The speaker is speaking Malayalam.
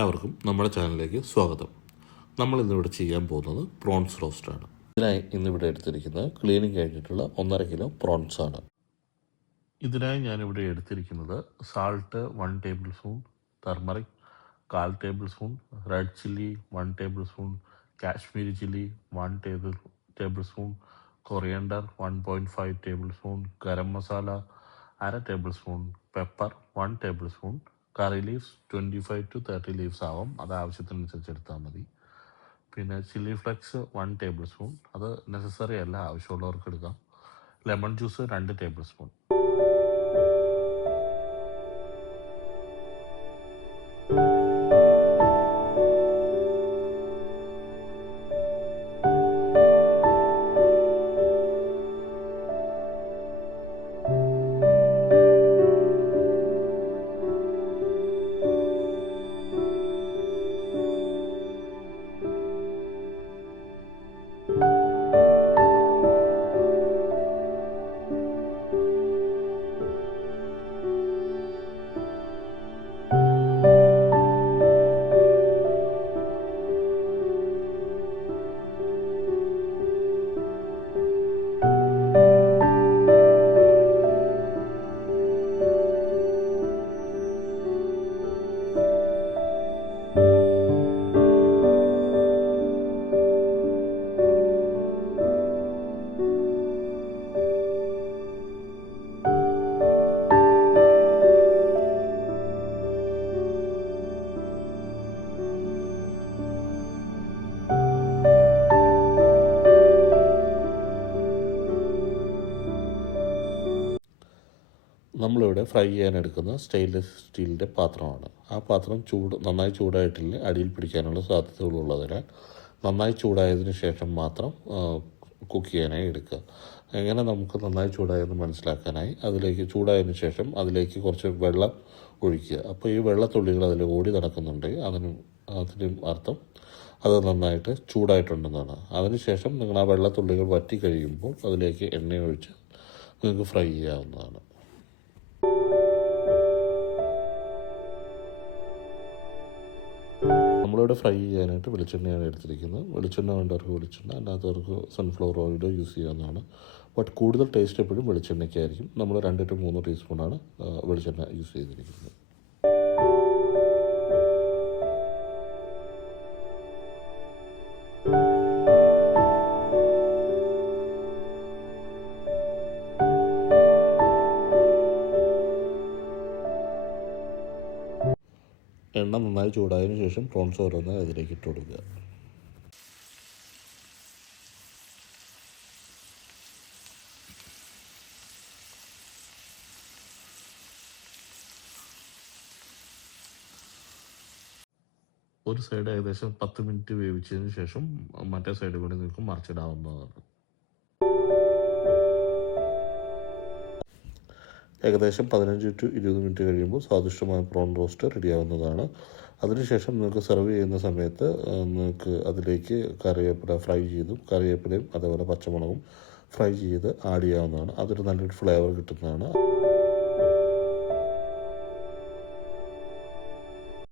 എല്ലാവർക്കും നമ്മുടെ ചാനലിലേക്ക് സ്വാഗതം. നമ്മൾ ഇന്നിവിടെ ചെയ്യാൻ പോകുന്നത് പ്രോൺസ് റോസ്റ്റാണ്. ഇതിനായി ഇന്നിവിടെ എടുത്തിരിക്കുന്നത് ക്ലീനിങ് കഴിഞ്ഞിട്ടുള്ള 1.5 കിലോ പ്രോൺസ് ആണ്. ഇതിനായി ഞാനിവിടെ എടുത്തിരിക്കുന്നത് salt 1 table spoon, turmeric 1/4 table spoon, red chilli 1 table spoon, Kashmiri chilli 1 table spoon, coriander 1.5 table spoon, garam masala 1/2 table spoon, pepper 1 table spoon, curry leaves 25 to 30 leaves ആവും, അത് ആവശ്യത്തിനനുസരിച്ച് എടുത്താൽ മതി. പിന്നെ ചില്ലി ഫ്ലെക്സ് 1 ടേബിൾ സ്പൂൺ, അത് നെസസറി അല്ല, ആവശ്യമുള്ളവർക്ക് എടുക്കാം. Lemon juice 2 table spoon. നമ്മളിവിടെ ഫ്രൈ ചെയ്യാൻ എടുക്കുന്ന സ്റ്റെയിൻലെസ് സ്റ്റീലിൻ്റെ പാത്രമാണ്. ആ പാത്രം നന്നായി ചൂടായിട്ടില്ല, അടിയിൽ പിടിക്കാനുള്ള സാധ്യതകളുള്ളതിനാൽ നന്നായി ചൂടായതിന് ശേഷം മാത്രം കുക്ക് ചെയ്യാനായി എടുക്കുക. എങ്ങനെ നമുക്ക് നന്നായി ചൂടായെന്ന് മനസ്സിലാക്കാനായി ചൂടായതിന് ശേഷം അതിലേക്ക് കുറച്ച് വെള്ളം ഒഴിക്കുക. അപ്പോൾ ഈ വെള്ളത്തുള്ളികൾ അതിൽ ഓടി നടക്കുന്നുണ്ടെങ്കിൽ അതിനും അർത്ഥം അത് നന്നായിട്ട് ചൂടായിട്ടുണ്ടെന്നാണ്. അതിനുശേഷം നിങ്ങൾ ആ വെള്ളത്തുള്ളികൾ വറ്റി കഴിയുമ്പോൾ അതിലേക്ക് എണ്ണ ഒഴിച്ച് നിങ്ങൾക്ക് ഫ്രൈ ചെയ്യാവുന്നതാണ്. നമ്മളിവിടെ ഫ്രൈ ചെയ്യാനായിട്ട് വെളിച്ചെണ്ണയാണ് എടുത്തിരിക്കുന്നത്. വെളിച്ചെണ്ണ വേണ്ടവർക്ക് വെളിച്ചെണ്ണ, അല്ലാത്തവർക്ക് സൺഫ്ലവർ ഓയിൽ യൂസ് ചെയ്യാവുന്നതാണ്. ബട്ട് കൂടുതൽ ടേസ്റ്റ് എപ്പോഴും വെളിച്ചെണ്ണയ്ക്കായിരിക്കും. നമ്മൾ 2 to 3 ടീസ്പൂണാണ് വെളിച്ചെണ്ണ യൂസ് ചെയ്തിരിക്കുന്നത്. എണ്ണ നന്നായി ചൂടായതിനു ശേഷം പ്രോൺസ് ഓരോന്ന് അതിലേക്ക് ഇട്ട് കൊടുക്കുക. ഒരു സൈഡ് ഏകദേശം 10 മിനിറ്റ് വേവിച്ചതിന് ശേഷം മറ്റേ സൈഡ് കൂടി നിങ്ങൾക്ക് മറിച്ചിടാവുന്നതാണ്. ഏകദേശം 15 to 20 മിനിറ്റ് കഴിയുമ്പോൾ സ്വാദിഷ്ടമായ പ്രോൺ റോസ്റ്റ് റെഡിയാവുന്നതാണ്. അതിനുശേഷം നിങ്ങൾക്ക് സെർവ് ചെയ്യുന്ന സമയത്ത് നിങ്ങൾക്ക് അതിലേക്ക് കറിവേപ്പിലയും അതേപോലെ പച്ചമുളകും ഫ്രൈ ചെയ്ത് ആഡ് ചെയ്യാവുന്നതാണ്. അതൊരു നല്ലൊരു ഫ്ലേവർ കിട്ടുന്നതാണ്.